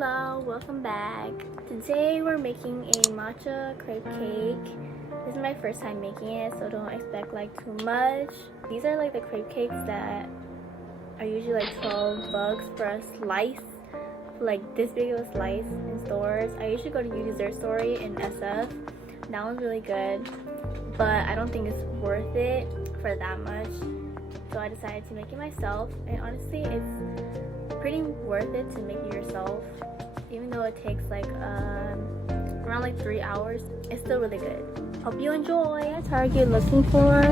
Hello, welcome back. Today we're making a matcha crepe cake. This is my first time making it, so don't expect like too much. These are like the crepe cakes that are usually like $12 for a slice, like this big of a slice in stores. I usually go to You Dessert Story in SF. That one's really good, but I don't think it's worth it for that much. So I decided to make it myself, and honestly it's pretty worth it to make it yourself. Even though it takes like around like 3 hours, it's still really good. Hope you enjoy. At Target looking for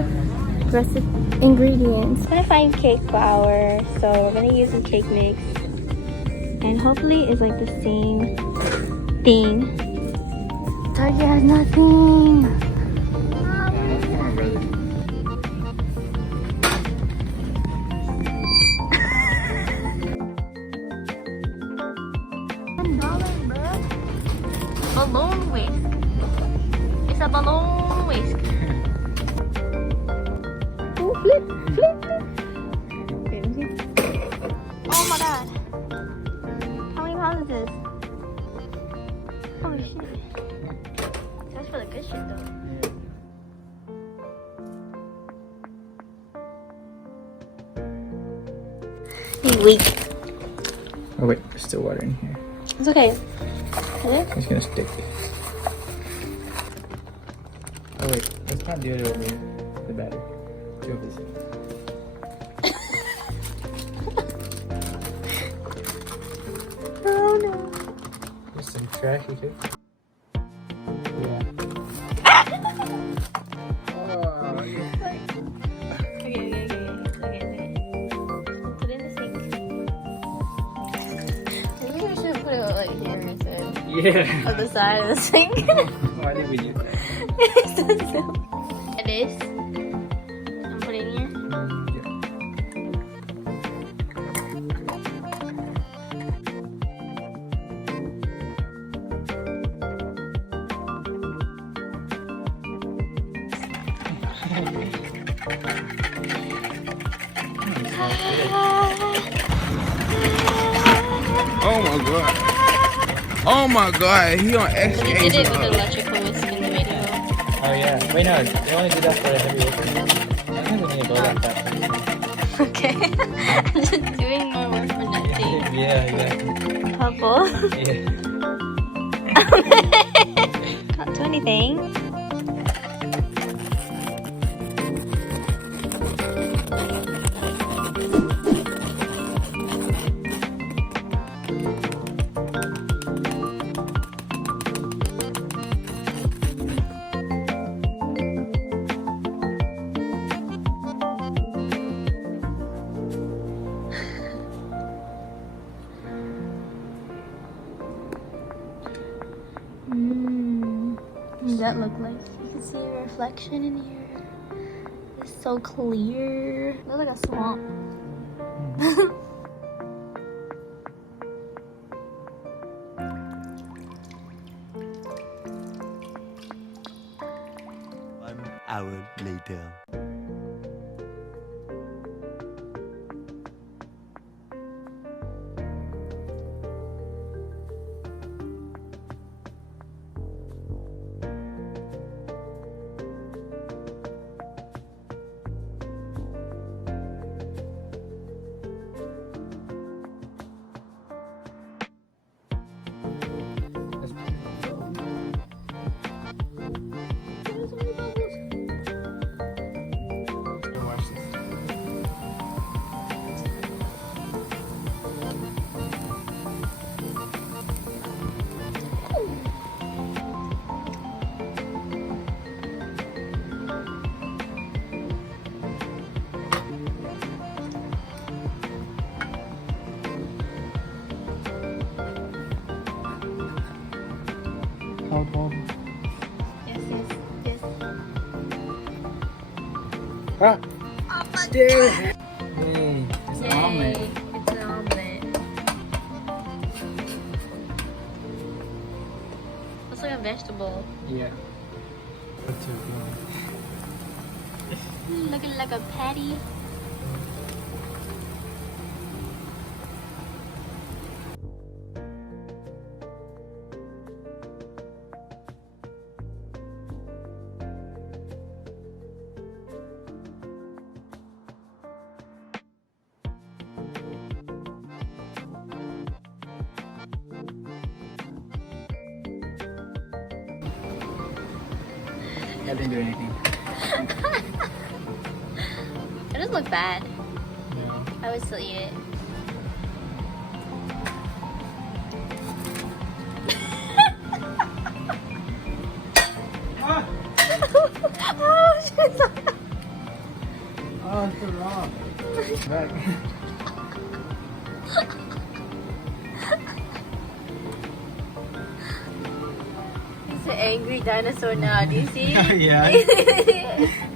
recipe ingredients. I'm gonna find cake flour, so we're gonna use some cake mix, and hopefully it's like the same thing. Target has nothing. Balloon whisk. It's a balloon whisk. Oh, flip. Wait, let me see. Oh my god. How many pounds is this? Holy shit. That's for the good shit though. Hey, wait. Oh wait, there's still water in here. It's okay. It's gonna stick. Oh wait, let's not do it over here. The batter. Do it this way. Oh no. There's some trashy too. Yeah. Oh, Okay. Put it in the sink. Maybe we should put it like here instead. yeah. On the side of the sink. Why did we do that? It is. I'm putting it here. Oh my god. Oh my god, he on X. We did it with electrical whisk in the video. Oh yeah. Wait, no, you only do that for the heavy lifting. I think we need to go like that. Okay. I'm just doing more work for nothing. Yeah, exactly. Couple. Yeah. Can't do anything. What does that look like? You can see a reflection in here. It's so clear. It looks like a swamp. One hour later. Yes. Ah! Dude! It's Yay. an omelet. It's an omelet. Looks like a vegetable. Yeah. Looking like a patty. I didn't do anything. It doesn't look bad. I would still eat it. Ah! Oh, shit. Oh, it's so wrong. Back. It's an angry dinosaur now. Do you see? Yeah.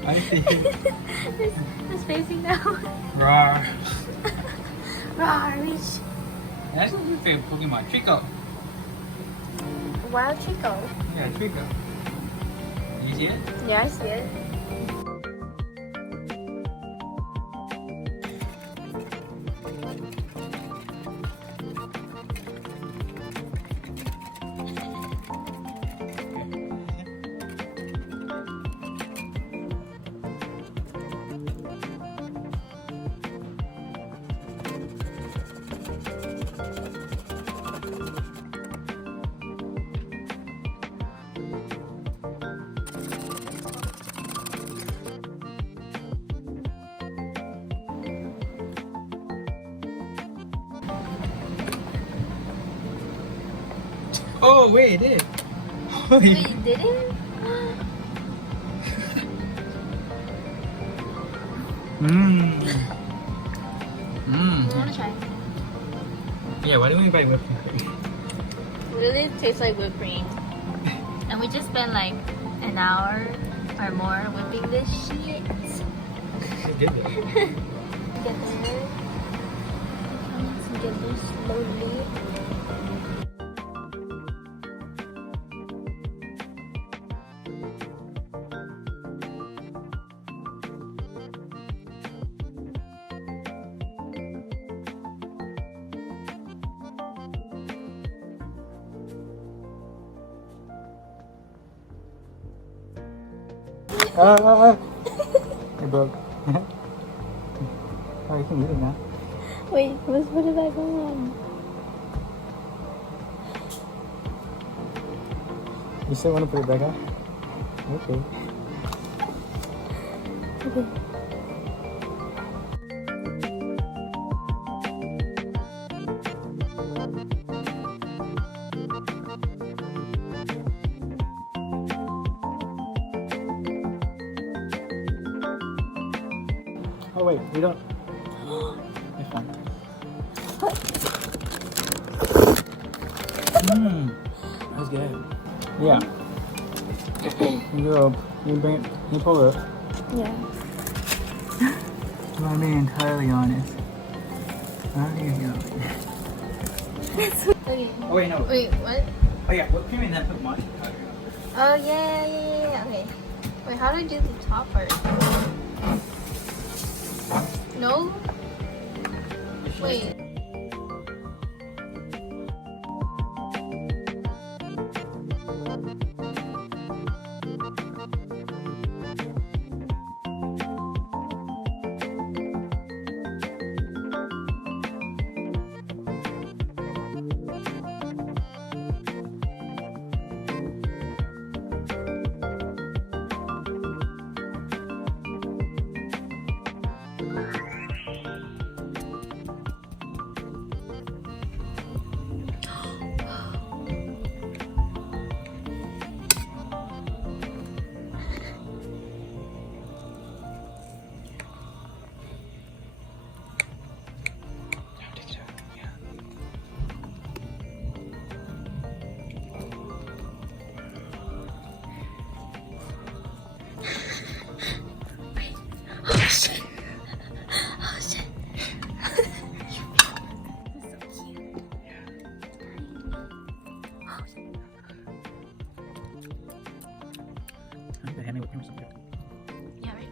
I see. It's facing down. Roar. Rawr, reach. That's not your favorite Pokemon. Trico. Wild Chico. Yeah, Trico. You see it? Yeah, I see it. Oh, wait, it did. Wait, you did it? Mmm. I Mmm. want to try. Yeah, why don't we buy whipped cream? Literally it tastes like whipped cream. And we just spent like an hour or more whipping this shit. It did it. Get there. Get there slowly. It broke. Oh, you can eat it now. Wait, let's put it back on. You still want to put it back on? Okay. Okay. Oh wait, we don't. It's fine. Mmm. That's good. Yeah. You go. You bring it. You pull it. Yeah. I'm being entirely honest. Okay. Okay. Oh wait, no. Wait, what? Oh yeah, whipped cream and then put matcha powder. Oh yeah. Okay. Wait, how do I do the top part? No? Wait. Yeah, right.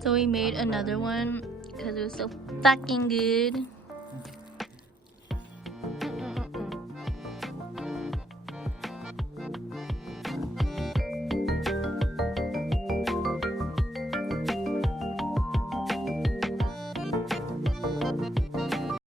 So we made another one because it was so fucking good.